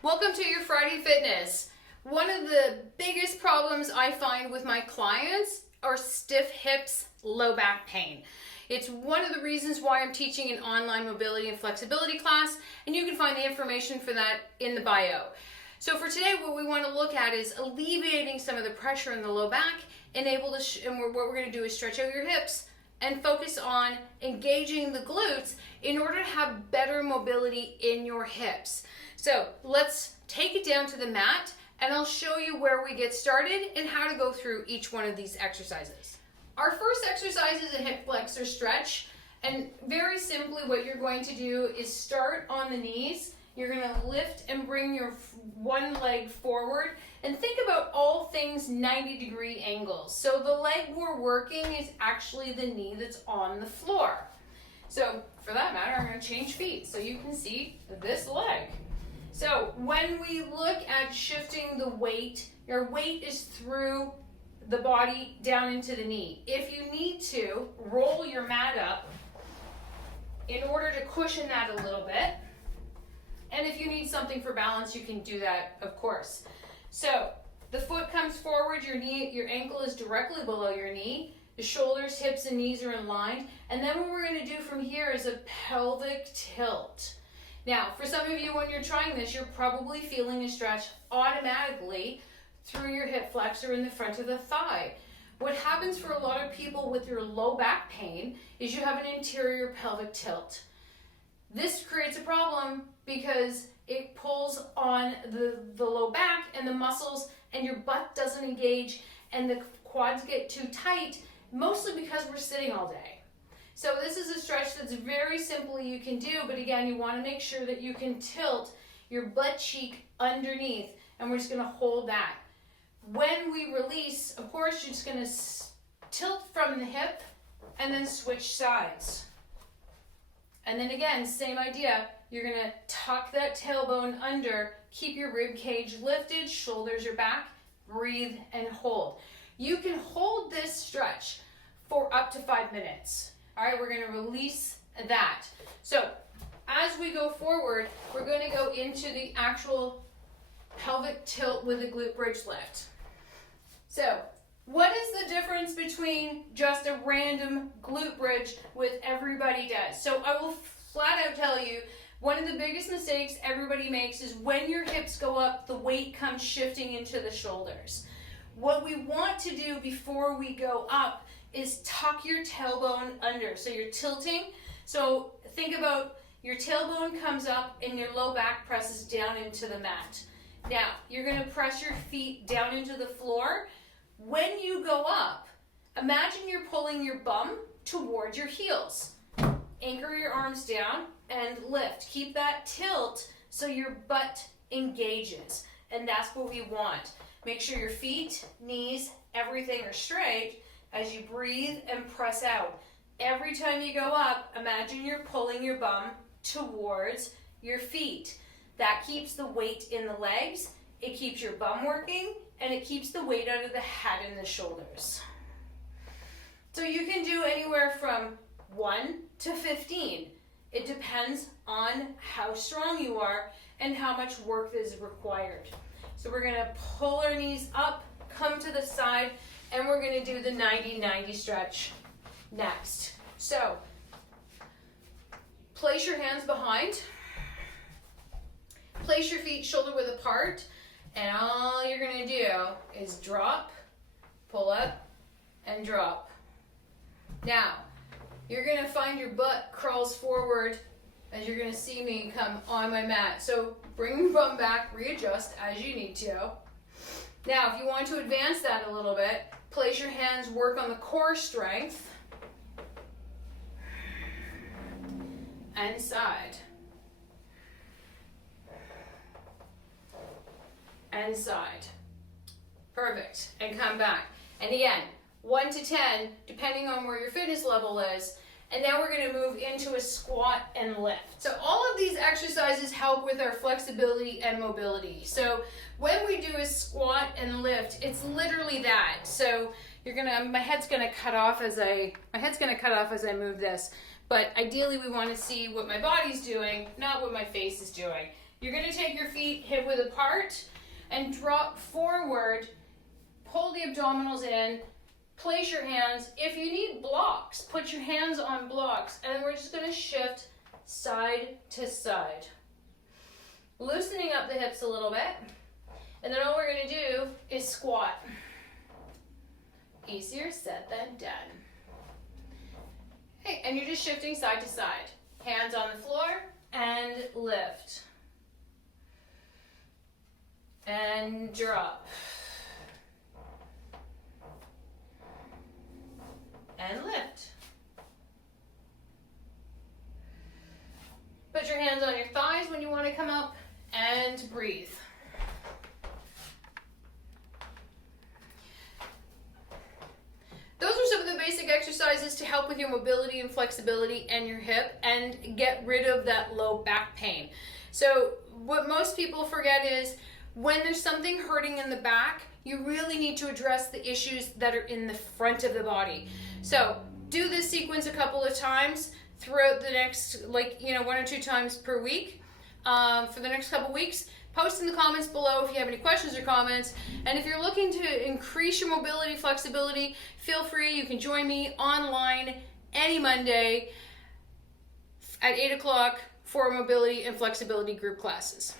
Welcome to your Friday Fitness. One of the biggest problems I find with my clients are stiff hips, low back pain. It's one of the reasons why I'm teaching an online mobility and flexibility class, and you can find the information for that in the bio. So for today, what we want to look at is alleviating some of the pressure in the low back, and what we're going to do is stretch out your hips and focus on engaging the glutes in order to have better mobility in your hips. So let's take it down to the mat and I'll show you where we get started and how to go through each one of these exercises. Our first exercise is a hip flexor stretch, and very simply what you're going to do is start on the knees. You're going to lift and bring your one leg forward and think about all things 90-degree angles. So the leg we're working is actually the knee that's on the floor. So for that matter, I'm going to change feet so you can see this leg. So when we look at shifting the weight, your weight is through the body down into the knee. If you need to, roll your mat up in order to cushion that a little bit. And if you need something for balance, you can do that, of course. So the foot comes forward, your ankle is directly below your knee. The shoulders, hips, and knees are in line. And then what we're going to do from here is a pelvic tilt. Now, for some of you, when you're trying this, you're probably feeling a stretch automatically through your hip flexor in the front of the thigh. What happens for a lot of people with your low back pain is you have an interior pelvic tilt. This creates a problem because it pulls on the low back and the muscles, and your butt doesn't engage and the quads get too tight, mostly because we're sitting all day. So this is a stretch that's very simple you can do, but again, you want to make sure that you can tilt your butt cheek underneath, and we're just going to hold that. When we release, of course, you're just going to tilt from the hip and then switch sides. And then again, same idea. You're going to tuck that tailbone under, keep your rib cage lifted, shoulders are back, breathe and hold. You can hold this stretch for up to 5 minutes. All right, we're going to release that. So as we go forward, we're going to go into the actual pelvic tilt with a glute bridge lift. So what is the difference between just a random glute bridge with everybody does? So I will flat out tell you, one of the biggest mistakes everybody makes is when your hips go up, the weight comes shifting into the shoulders. What we want to do before we go up is tuck your tailbone under. So you're tilting. So think about your tailbone comes up and your low back presses down into the mat. Now, you're going to press your feet down into the floor. When you go up, imagine you're pulling your bum towards your heels. Anchor your arms down and lift. Keep that tilt so your butt engages. And that's what we want. Make sure your feet, knees, everything are straight as you breathe and press out. Every time you go up, imagine you're pulling your bum towards your feet. That keeps the weight in the legs, it keeps your bum working, and it keeps the weight out of the head and the shoulders. So you can do anywhere from 1 to 15. It depends on how strong you are and how much work is required. So we're going to pull our knees up, come to the side, and we're going to do the 90-90 stretch next. So place your hands behind. Place your feet shoulder width apart, and all you're going to do is drop, pull up, and drop. Now, you're going to find your butt crawls forward as you're going to see me come on my mat. So bring your bum back, readjust as you need to. Now, if you want to advance that a little bit, place your hands, work on the core strength, and side. And side. Perfect. And come back. And again, 1 to 10, depending on where your fitness level is. And now we're going to move into a squat and lift. So all of these exercises help with our flexibility and mobility. So when we do a squat and lift, it's literally that. So my head's gonna cut off as I move this. But ideally we want to see what my body's doing, not what my face is doing. You're going to take your feet hip width apart and drop forward. Pull the abdominals in. Place your hands. If you need blocks, put your hands on blocks. And then we're just going to shift side to side. Loosening up the hips a little bit. And then all we're going to do is squat. Easier said than done. Okay, and you're just shifting side to side. Hands on the floor and lift. And drop. And lift. Put your hands on your thighs when you want to come up and breathe. Those are some of the basic exercises to help with your mobility and flexibility and your hip and get rid of that low back pain. So what most people forget is when there's something hurting in the back, you really need to address the issues that are in the front of the body. So do this sequence a couple of times throughout the next, 1 or 2 times per week for the next couple weeks. Post in the comments below if you have any questions or comments. And if you're looking to increase your mobility, flexibility, feel free. You can join me online any Monday at 8 o'clock for mobility and flexibility group classes.